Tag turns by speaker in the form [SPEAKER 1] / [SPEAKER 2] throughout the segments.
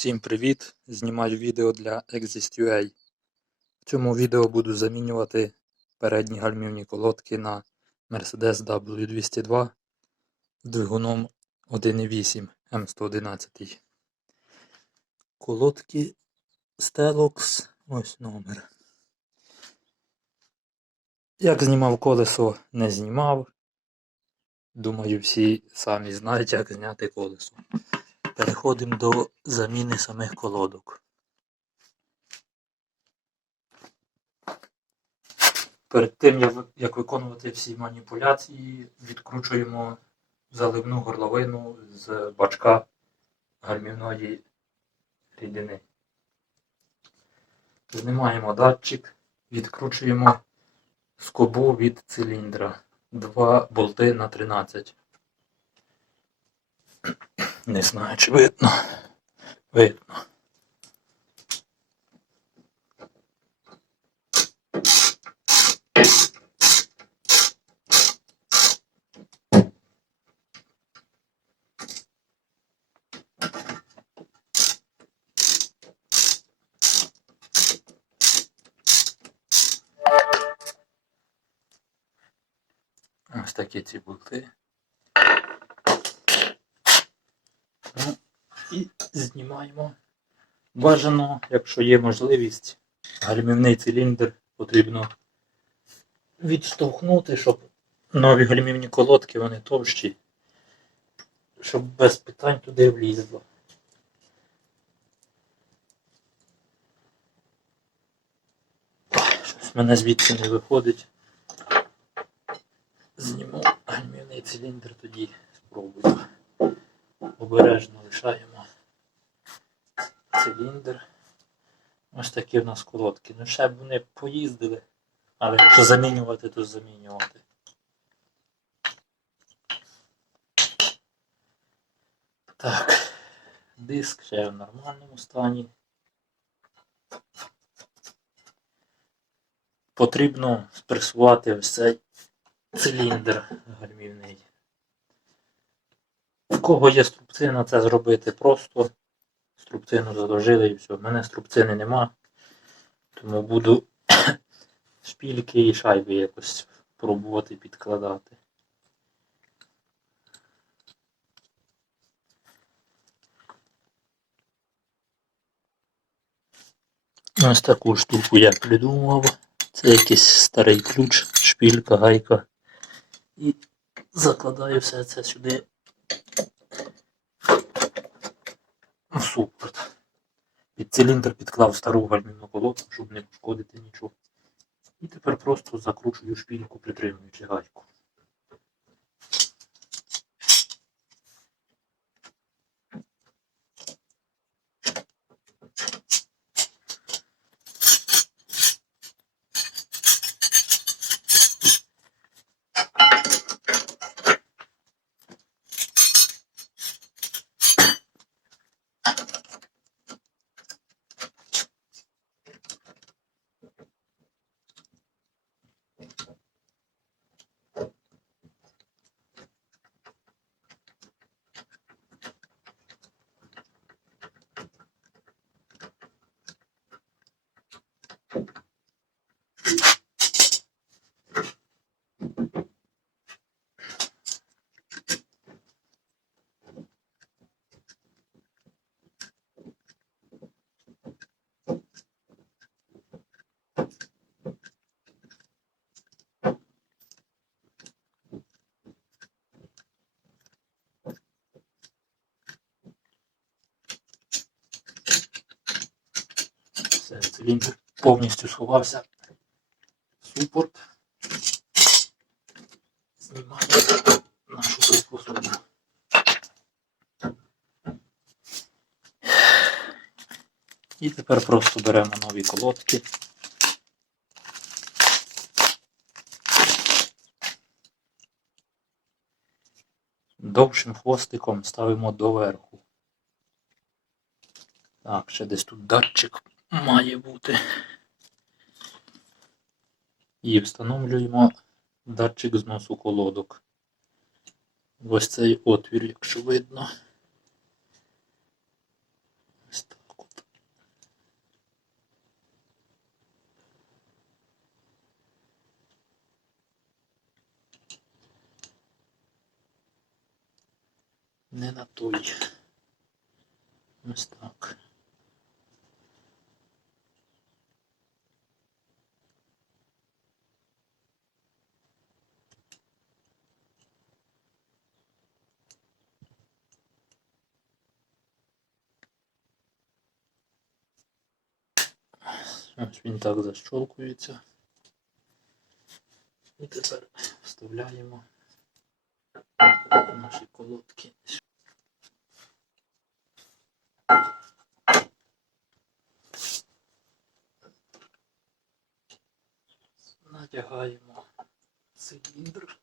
[SPEAKER 1] Всім привіт! Знімаю відео для Exist.ua. В цьому відео буду замінювати передні гальмівні колодки на Mercedes W202 з двигуном 1.8 M111. Колодки Stelox, ось номер. Як знімав колесо, не знімав. Думаю, всі самі знають, як зняти колесо. Переходимо до заміни самих колодок. Перед тим, як- виконувати всі маніпуляції, відкручуємо заливну горловину з бачка гальмівної рідини. Знімаємо датчик, відкручуємо скобу від циліндра. Два болти на 13. Не знаю, чи видно. Видно. Ось такі ці болти. Ну, і знімаємо. Бажано, якщо є можливість, гальмівний циліндр потрібно відштовхнути, щоб нові гальмівні колодки вони товщі, щоб без питань туди влізло. Щось в мене звідси не виходить. Зніму гальмівний циліндр, тоді спробую. Обережно лишаємо циліндр. Ось такі в нас колодки. Ну ще б вони поїздили, але якщо замінювати, то замінювати. Так, диск ще в нормальному стані. Потрібно спресувати ось цей циліндр гальмівний. В кого є струбцина, це зробити просто. Струбцину заложили і все. У мене струбцини нема. Тому буду шпільки і шайби якось пробувати підкладати. Ось таку штуку я придумав. Це якийсь старий ключ, шпілька, гайка. І закладаю все це сюди в супорт. Під циліндр підклав стару гальмівну колодку, щоб не пошкодити нічого. І тепер просто закручую шпільку, притримуючи гайку. Циліндр повністю сховався. Супорт. Знімаємо нашу приспособу. І тепер просто беремо нові колодки. Довшим хвостиком ставимо доверху. Так, ще десь тут датчик має бути. І встановлюємо датчик зносу колодок. Ось цей отвір, якщо видно. Ось так от. Не на той. Ось так. Ось він так защолкується. І тепер вставляємо наші колодки. Надягаємо циліндр.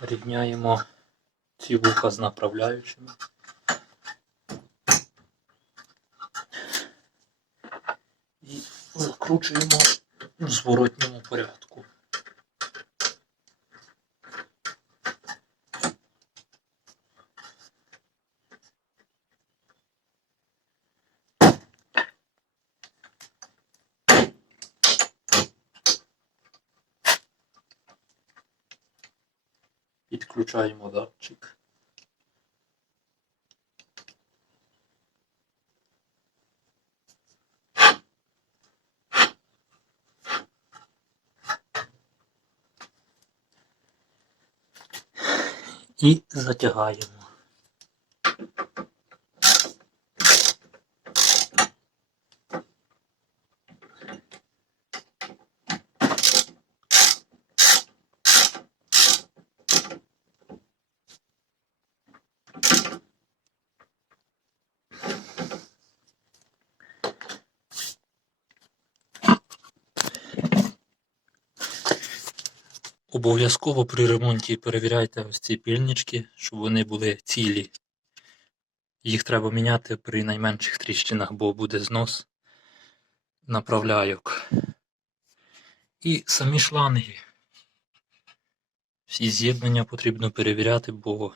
[SPEAKER 1] Рівняємо ці вуха з направляючими. І закручуємо в зворотньому порядку. Підключаємо датчик. І затягаємо. Обов'язково при ремонті перевіряйте ось ці пільнички, щоб вони були цілі. Їх треба міняти при найменших тріщинах, бо буде знос направляйок. І самі шланги. Всі з'єднання потрібно перевіряти, бо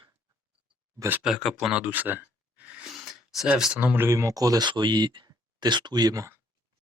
[SPEAKER 1] безпека понад усе. Все, встановлюємо колесо і тестуємо.